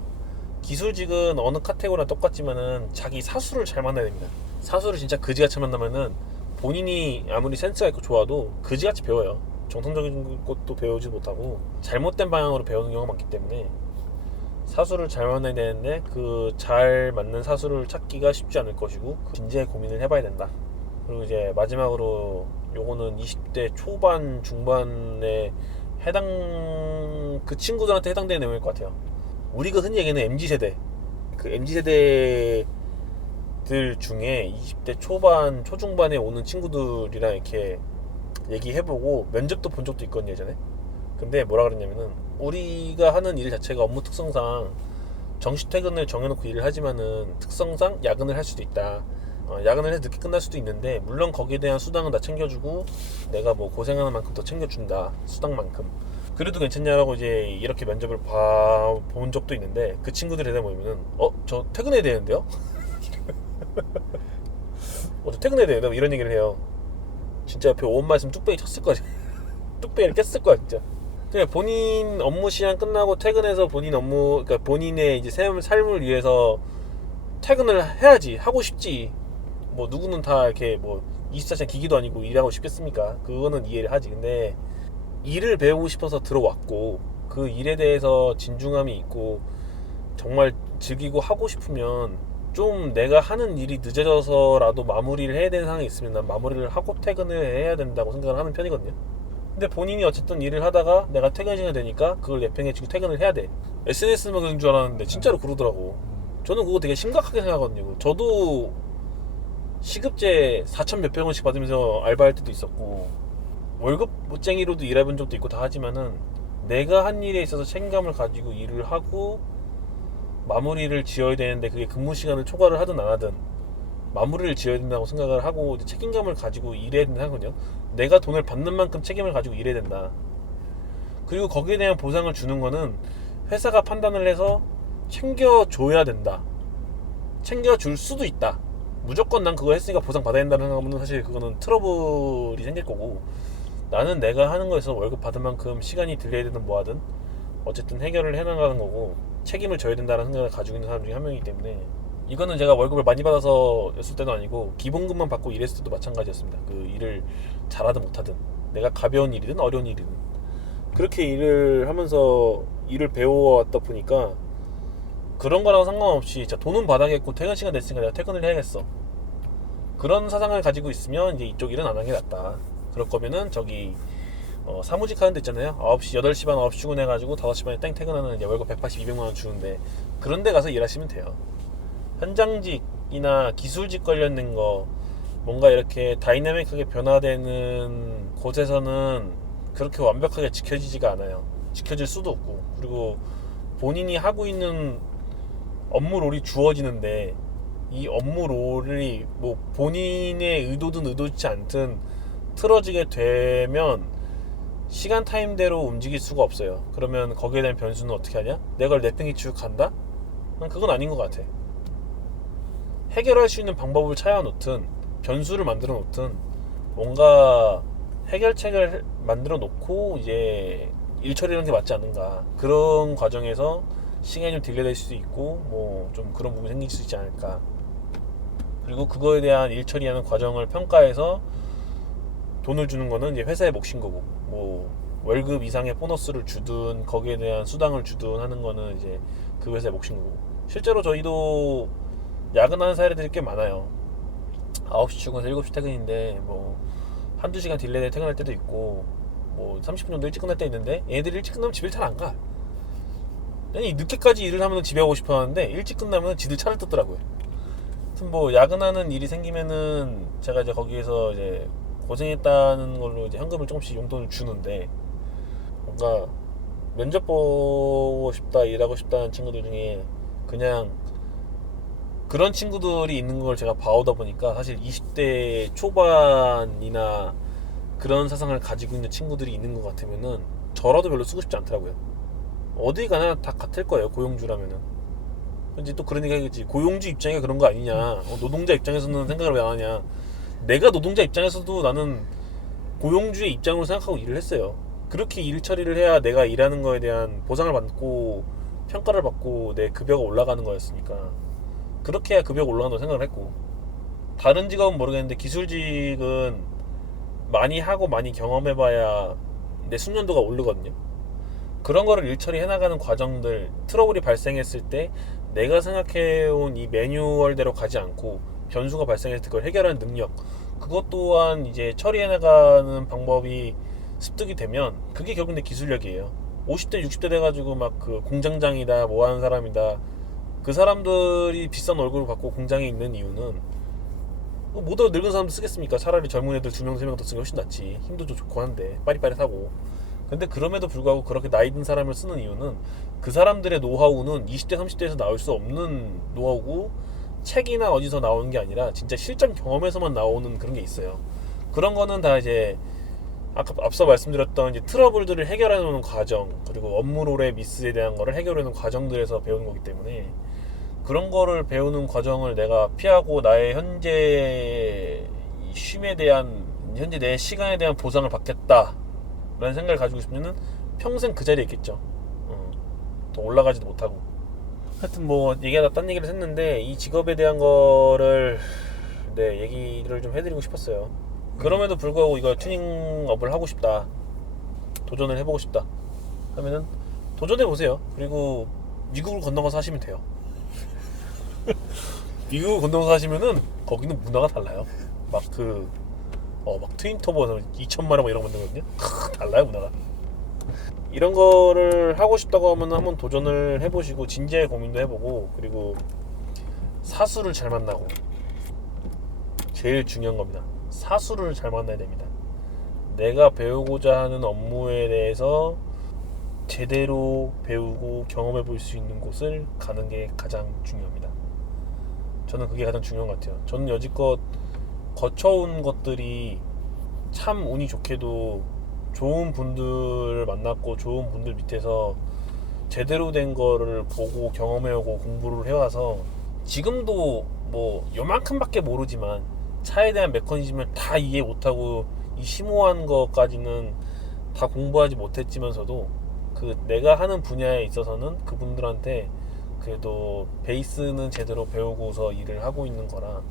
기술직은 어느 카테고리나 똑같지만은 자기 사수를 잘 만나야 됩니다. 사수를 진짜 그지같이 만나면은 본인이 아무리 센스가 있고 좋아도 그지같이 배워요. 정상적인 것도 배우지 못하고 잘못된 방향으로 배우는 경우가 많기 때문에 사수를 잘 만나야 되는데, 그 잘 맞는 사수를 찾기가 쉽지 않을 것이고, 진지하게 고민을 해봐야 된다. 그리고 이제 마지막으로, 요거는 20대 초반 중반에 그 친구들한테 해당되는 내용일 것 같아요. 우리가 흔히 얘기하는 MZ세대, 그 MZ세대들 중에 20대 초반, 초중반에 오는 친구들이랑 이렇게 얘기해보고 면접도 본 적도 있거든요, 예전에. 근데 뭐라 그랬냐면은, 우리가 하는 일 자체가 업무 특성상 정시 퇴근을 정해놓고 일을 하지만은 특성상 야근을 할 수도 있다. 야근을 해서 늦게 끝날 수도 있는데, 물론 거기에 대한 수당은 다 챙겨주고 내가 뭐 고생하는 만큼 더 챙겨준다, 수당만큼. 그래도 괜찮냐라고 이제 이렇게 면접을 본 적도 있는데, 그 친구들에 대해 보면은 저 퇴근해야 되는데요? 저 퇴근해야 되는데? 이런 얘기를 해요. 진짜 옆에 온 말씀 뚝배기 쳤을 거야. 뚝배기를 깼을 거야 진짜. 그냥 본인 업무 시간 끝나고 퇴근해서 그러니까 본인의 이제 삶을 위해서 퇴근을 해야지, 하고 싶지. 뭐 누구는 다 이렇게 뭐 24시간 기기도 아니고 일하고 싶겠습니까? 그거는 이해를 하지. 근데 일을 배우고 싶어서 들어왔고, 그 일에 대해서 진중함이 있고 정말 즐기고 하고 싶으면, 좀 내가 하는 일이 늦어져서라도 마무리를 해야 되는 상황이 있으면 난 마무리를 하고 퇴근을 해야 된다고 생각을 하는 편이거든요. 근데 본인이 어쨌든 일을 하다가 내가 퇴근 시간이 되니까 그걸 내팽개치고 퇴근을 해야 돼. SNS만 그런 줄 알았는데 진짜로 그러더라고. 저는 그거 되게 심각하게 생각하거든요. 저도 시급제 4천 몇백 원씩 받으면서 알바할 때도 있었고, 월급쟁이로도 일해본 적도 있고 다 하지만은, 내가 한 일에 있어서 책임감을 가지고 일을 하고 마무리를 지어야 되는데 그게 근무 시간을 초과를 하든 안 하든 마무리를 지어야 된다고 생각을 하고 이제 책임감을 가지고 일해야 된다거든요. 내가 돈을 받는 만큼 책임을 가지고 일해야 된다. 그리고 거기에 대한 보상을 주는 거는 회사가 판단을 해서 챙겨줘야 된다. 챙겨줄 수도 있다. 무조건 난 그거 했으니까 보상 받아야 된다는 생각하면 사실 그거는 트러블이 생길 거고, 나는 내가 하는 거에서 월급 받은 만큼 시간이 들려야 되든 뭐하든 어쨌든 해결을 해나가는 거고 책임을 져야 된다는 생각을 가지고 있는 사람 중에 한 명이기 때문에, 이거는 제가 월급을 많이 받아서 였을 때도 아니고 기본급만 받고 일했을 때도 마찬가지였습니다. 그 일을 잘하든 못하든 내가 가벼운 일이든 어려운 일이든 그렇게 일을 하면서 일을 배워왔다 보니까 그런 거랑 상관없이 진짜 돈은 받아야겠고 퇴근 시간 됐으니까 내가 퇴근을 해야겠어, 그런 사상을 가지고 있으면 이제 이쪽 일은 안 하는 게 낫다. 그럴 거면은 저기 사무직 하는 데 있잖아요. 9시, 8시 반 9시 출근해가지고 5시 반에 땡 퇴근하는 이제 월급 180, 200만 원 주는데 그런 데 가서 일하시면 돼요. 현장직이나 기술직 관련된 거 뭔가 이렇게 다이내믹하게 변화되는 곳에서는 그렇게 완벽하게 지켜지지가 않아요. 지켜질 수도 없고, 그리고 본인이 하고 있는 업무 롤이 주어지는데 이 업무 롤이 뭐 본인의 의도든 의도치 않든 틀어지게 되면 시간 타임대로 움직일 수가 없어요. 그러면 거기에 대한 변수는 어떻게 하냐? 내가 내팽개치고 간다? 난 그건 아닌 것 같아. 해결할 수 있는 방법을 찾아 놓든 변수를 만들어 놓든 뭔가 해결책을 만들어 놓고 이제 일 처리하는 게 맞지 않는가. 그런 과정에서 시간이 좀 딜레이될 수도 있고 뭐 좀 그런 부분이 생길 수 있지 않을까. 그리고 그거에 대한 일 처리하는 과정을 평가해서 돈을 주는 거는 이제 회사의 몫인 거고, 뭐 월급 이상의 보너스를 주든 거기에 대한 수당을 주든 하는 거는 이제 그 회사의 몫인 거고. 실제로 저희도 야근하는 사례들이 꽤 많아요. 9시 출근해서 7시 퇴근인데 뭐 한두 시간 딜레이 퇴근할 때도 있고 뭐 30분 정도 일찍 끝날 때 있는데 얘네들이 일찍 끝나면 집에 잘 안 가. 아니 늦게까지 일을 하면 집에 오고 싶어 하는데 일찍 끝나면 지들 차를 뜯더라고요. 하여튼 뭐 야근하는 일이 생기면은 제가 이제 거기에서 이제 고생했다는 걸로 이제 현금을 조금씩 용돈을 주는데, 뭔가 면접 보고 싶다 일하고 싶다는 친구들 중에 그냥 그런 친구들이 있는 걸 제가 봐오다 보니까 사실 20대 초반이나 그런 사상을 가지고 있는 친구들이 있는 것 같으면은 저라도 별로 쓰고 싶지 않더라고요. 어디 가나 다 같을 거예요, 고용주라면은. 이제 또 그런 얘기 하겠지. 고용주 입장에 그런 거 아니냐. 노동자 입장에서는 생각을 왜 안 하냐. 내가 노동자 입장에서도 나는 고용주의 입장으로 생각하고 일을 했어요. 그렇게 일 처리를 해야 내가 일하는 거에 대한 보상을 받고 평가를 받고 내 급여가 올라가는 거였으니까 그렇게 해야 급여가 올라간다고 생각을 했고, 다른 직업은 모르겠는데 기술직은 많이 하고 많이 경험해봐야 내 숙련도가 오르거든요. 그런 거를 일처리 해나가는 과정들, 트러블이 발생했을 때 내가 생각해온 이 매뉴얼대로 가지 않고 변수가 발생했을 때 그걸 해결하는 능력, 그것 또한 이제 처리해나가는 방법이 습득이 되면 그게 결국 내 기술력이에요. 50대 60대 돼가지고 막 그 공장장이다 뭐 하는 사람이다, 그 사람들이 비싼 월급을 받고 공장에 있는 이유는 모두 늙은 사람도 쓰겠습니까? 차라리 젊은 애들 2명 3명 더 쓰는 게 훨씬 낫지. 힘도 좋고 한데 빠릿빠릿하고. 근데 그럼에도 불구하고 그렇게 나이 든 사람을 쓰는 이유는 그 사람들의 노하우는 20대 30대에서 나올 수 없는 노하우고 책이나 어디서 나오는 게 아니라 진짜 실전 경험에서만 나오는 그런 게 있어요. 그런 거는 다 이제 아까 앞서 말씀드렸던 이제 트러블들을 해결하는 과정, 그리고 업무롤의 미스에 대한 거를 해결하는 과정들에서 배우는 거기 때문에 그런 거를 배우는 과정을 내가 피하고 나의 현재 쉼에 대한, 현재 내 시간에 대한 보상을 받겠다 라는 생각을 가지고 있으면 평생 그 자리에 있겠죠. 더 올라가지도 못하고. 하여튼 뭐 얘기하다 딴 얘기를 했는데 이 직업에 대한 거를 얘기를 좀 해드리고 싶었어요. 그럼에도 불구하고 이거 튜닝업을 하고 싶다, 도전을 해보고 싶다 하면은 도전해보세요. 그리고 미국을 건너가서 하시면 돼요. 미국을 건너가서 하시면은 거기는 문화가 달라요. 막 막 트윈터보 2천만 원 이런 거 만들거든요. 달라요, 문화가. 이런 거를 하고 싶다고 하면 한번 도전을 해보시고 진지하게 고민도 해보고, 그리고 사수를 잘 만나고, 제일 중요한 겁니다. 사수를 잘 만나야 됩니다. 내가 배우고자 하는 업무에 대해서 제대로 배우고 경험해 볼 수 있는 곳을 가는 게 가장 중요합니다. 저는 그게 가장 중요한 것 같아요. 저는 여지껏 거쳐온 것들이 참 운이 좋게도 좋은 분들을 만났고 좋은 분들 밑에서 제대로 된 거를 보고 경험해오고 공부를 해와서 지금도 뭐 요만큼밖에 모르지만 차에 대한 메커니즘을 다 이해 못하고 이 심오한 것까지는 다 공부하지 못했지만서도 그 내가 하는 분야에 있어서는 그분들한테 그래도 베이스는 제대로 배우고서 일을 하고 있는 거라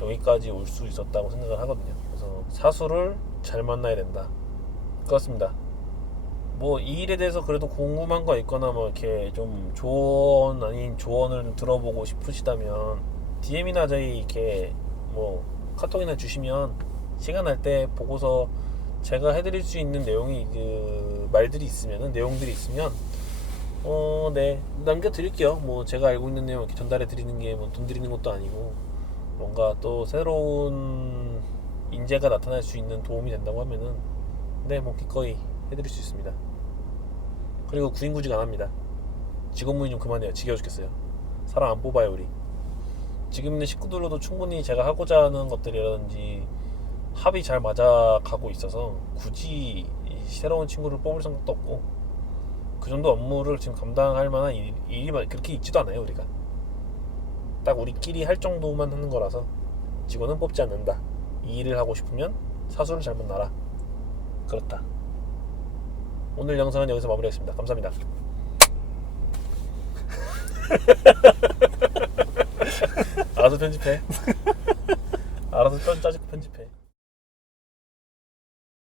여기까지 올 수 있었다고 생각을 하거든요. 그래서 사수를 잘 만나야 된다. 그렇습니다. 뭐 이 일에 대해서 그래도 궁금한 거 있거나 뭐 이렇게 좀 조언 아닌 조언을 들어보고 싶으시다면 DM이나 저희 이렇게 뭐 카톡이나 주시면 시간 날 때 보고서 제가 해드릴 수 있는 내용이 그 말들이 있으면은 내용들이 있으면 네 남겨드릴게요. 뭐 제가 알고 있는 내용 이렇게 전달해 드리는 게 뭐 돈 드리는 것도 아니고 뭔가 또 새로운 인재가 나타날 수 있는 도움이 된다고 하면은 네 뭐 기꺼이 해드릴 수 있습니다. 그리고 구인구직 안 합니다. 직원문의 좀 그만해요. 지겨워 죽겠어요. 사람 안 뽑아요 우리. 지금 있는 식구들로도 충분히 제가 하고자 하는 것들이라든지 합이 잘 맞아가고 있어서 굳이 새로운 친구를 뽑을 생각도 없고 그 정도 업무를 지금 감당할 만한 일이 그렇게 있지도 않아요 우리가. 딱 우리끼리 할 정도만 하는 거라서 직원은 뽑지 않는다. 이 일을 하고 싶으면 사수를 잘 만나라. 그렇다. 오늘 영상은 여기서 마무리하겠습니다. 감사합니다. 알아서 편집해. 알아서 짜증 편집해.